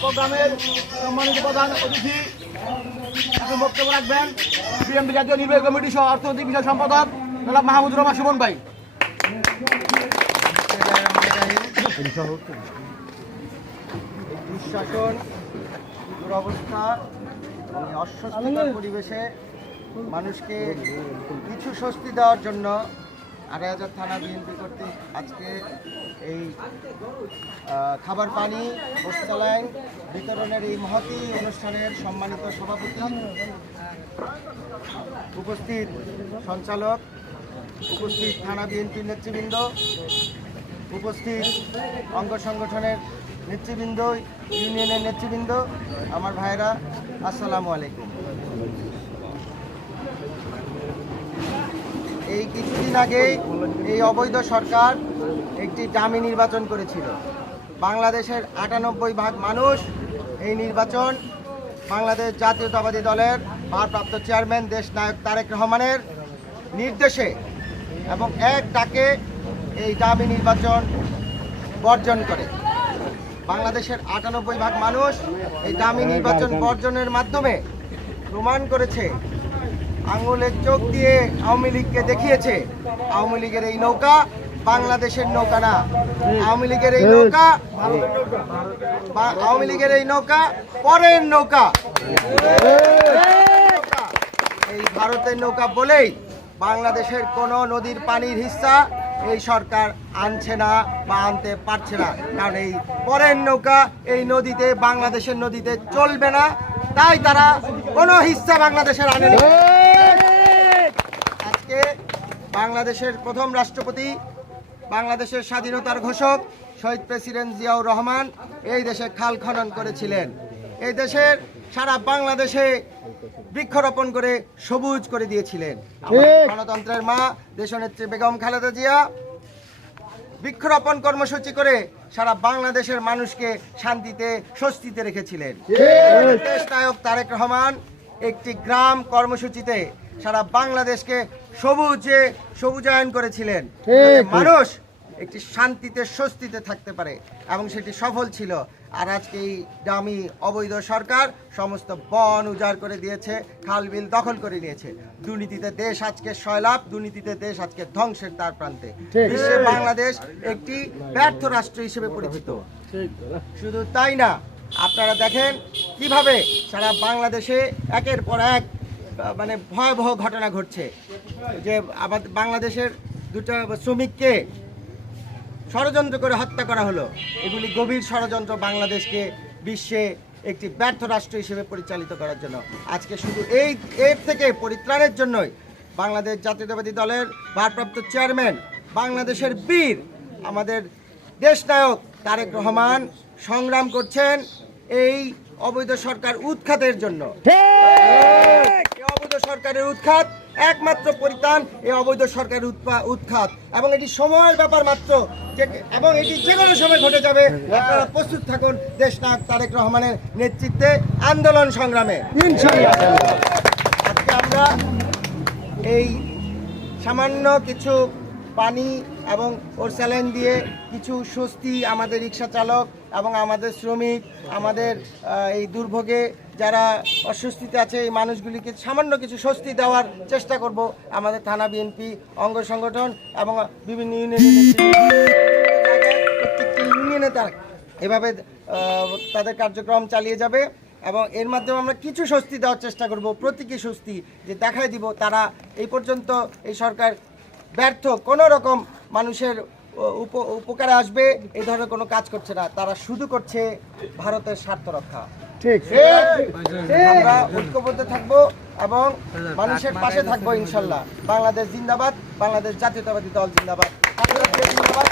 প্রোগ্রামের সম্মানিত প্রধান অতিথি বক্তব্য রাখবেন বিএনপি জাতীয় নির্বাহী কমিটি সহ অর্থনৈতিক বিষয় সম্পাদক জনাব মাহমুদুর রহমান সুমন ভাই। দুঃশাসন, দুরবস্থা, অস্বস্তিকর পরিবেশে মানুষকে কিছু স্বস্তি দেওয়ার জন্য আড়াইহাজার থানা বিএনপি কর্তৃক আজকে এই খাবার পানি বস্ত্রালয় বিতরণের এই মহতী অনুষ্ঠানের সম্মানিত সভাপতি, উপস্থিত সঞ্চালক, উপস্থিত থানা বিএনপির নেতৃবৃন্দ, উপস্থিত অঙ্গ সংগঠনের নেতৃবৃন্দ, ইউনিয়নের নেতৃবৃন্দ, আমার ভাইরা, আসসালামু আলাইকুম। এই কিছুদিন আগেই এই অবৈধ সরকার একটি ডামি নির্বাচন করেছিল। বাংলাদেশের ৯৮% মানুষ এই নির্বাচন বাংলাদেশ জাতীয়তাবাদী দলের ভারপ্রাপ্ত চেয়ারম্যান দেশনায়ক তারেক রহমানের নির্দেশে এবং এক ডাকে এই ডামি নির্বাচন বর্জন করে। বাংলাদেশের ৯৮% মানুষ এই ডামি নির্বাচন বর্জনের মাধ্যমে প্রমাণ করেছে, আঙুলের চোখ দিয়ে আওয়ামী লীগকে দেখিয়েছে আওয়ামী লীগের এই নৌকা বাংলাদেশের নৌকা না, আওয়ামী লীগের এই নৌকা পরের নৌকা, এই ভারতের নৌকা বলেই বাংলাদেশের কোনো নদীর পানির হিস্সা এই সরকার আনছে না বা আনতে পারছে না, কারণ এই পরের নৌকা এই নদীতে, বাংলাদেশের নদীতে চলবে না, তাই তারা কোনো হিস্সা বাংলাদেশের আনেনি। আজকে বাংলাদেশের প্রথম রাষ্ট্রপতি, বাংলাদেশের স্বাধীনতার ঘোষক শহীদ প্রেসিডেন্ট জিয়াউর রহমান এই দেশে খাল খনন করেছিলেন। এই দেশের সারা বাংলাদেশে বৃক্ষরোপণ করে সবুজ করে দিয়েছিলেন। গণতন্ত্রের মা দেশনেত্রী বেগম খালেদা জিয়া বৃক্ষরোপণ কর্মসূচি করে সারা বাংলাদেশের মানুষকে শান্তিতে স্বস্তিতে রেখেছিলেন। দেশনায়ক তারেক রহমান একটি গ্রাম কর্মসূচিতে সারা বাংলাদেশকে সবুজায়ন করেছিলেন, মানুষ একটি শান্তিতে স্বস্তিতে থাকতে পারে, এবং সেটি সফল ছিল। আর আজকে এই ডামি অবৈধ সরকার সমস্ত বন উজাড় করে দিয়েছে, খাল বিল দখল করে নিয়েছে। দুর্নীতিতে দেশ আজকে সয়লাভ, দুর্নীতিতে দেশ আজকে ধ্বংসের দ্বার প্রান্তে। বিশ্বে বাংলাদেশ একটি ব্যর্থ রাষ্ট্র হিসেবে পরিচিত। শুধু তাই না, আপনারা দেখেন কিভাবে সারা বাংলাদেশে একের পর এক মানে ভয়াবহ ঘটনা ঘটছে। যে আমাদের বাংলাদেশের দুটো শ্রমিককে ষড়যন্ত্র করে হত্যা করা হলো। এগুলি গভীর ষড়যন্ত্র বাংলাদেশকে বিশ্বে একটি ব্যর্থ রাষ্ট্র হিসেবে পরিচালিত করার জন্য। আজকে শুধু এর থেকে পরিত্রাণের জন্যই বাংলাদেশ জাতীয়তাবাদী দলের ভারপ্রাপ্ত চেয়ারম্যান, বাংলাদেশের বীর, আমাদের দেশনায়ক তারেক রহমান সংগ্রাম করছেন এই অবৈধ সরকার উৎখাতের জন্য। অবৈধ সরকারের উৎখাত, একমাত্র পরিত্রাণ এই অবৈধ সরকারের উৎখাত, এবং এটি সময়ের ব্যাপার মাত্র, এবং এটি যে কোনো সময় ঘটে যাবে। আপনারা প্রস্তুত থাকুন দেশনায়ক তারেক রহমানের নেতৃত্বে আন্দোলন সংগ্রামে। আজকে আমরা এই সামান্য কিছু পানি এবং ওর স্যালাইন দিয়ে কিছু স্বস্তি আমাদের রিক্সা চালক এবং আমাদের শ্রমিক, আমাদের এই দুর্ভোগে যারা অস্বস্তিতে আছে এই মানুষগুলিকে সামান্য কিছু স্বস্তি দেওয়ার চেষ্টা করব। আমাদের থানা বিএনপি অঙ্গ সংগঠন এবং বিভিন্ন ইউনিয়নে তারা এভাবে তাদের কার্যক্রম চালিয়ে যাবে, এবং এর মাধ্যমে আমরা কিছু স্বস্তি দেওয়ার চেষ্টা করব, প্রতীকী স্বস্তি, যে দেখাই দিব তারা এই পর্যন্ত এই সরকার ব্যর্থ, কোনো রকম মানুষের উপকারে আসবে এই ধরনের কোনো কাজ করছে না, তারা শুধু করছে ভারতের স্বার্থ রক্ষা। ঠিক, আমরা ঐক্যবদ্ধ থাকবো এবং মানুষের পাশে থাকবো ইনশাল্লাহ। বাংলাদেশ জিন্দাবাদ, বাংলাদেশ জাতীয়তাবাদী দল জিন্দাবাদ, জিন্দাবাদ,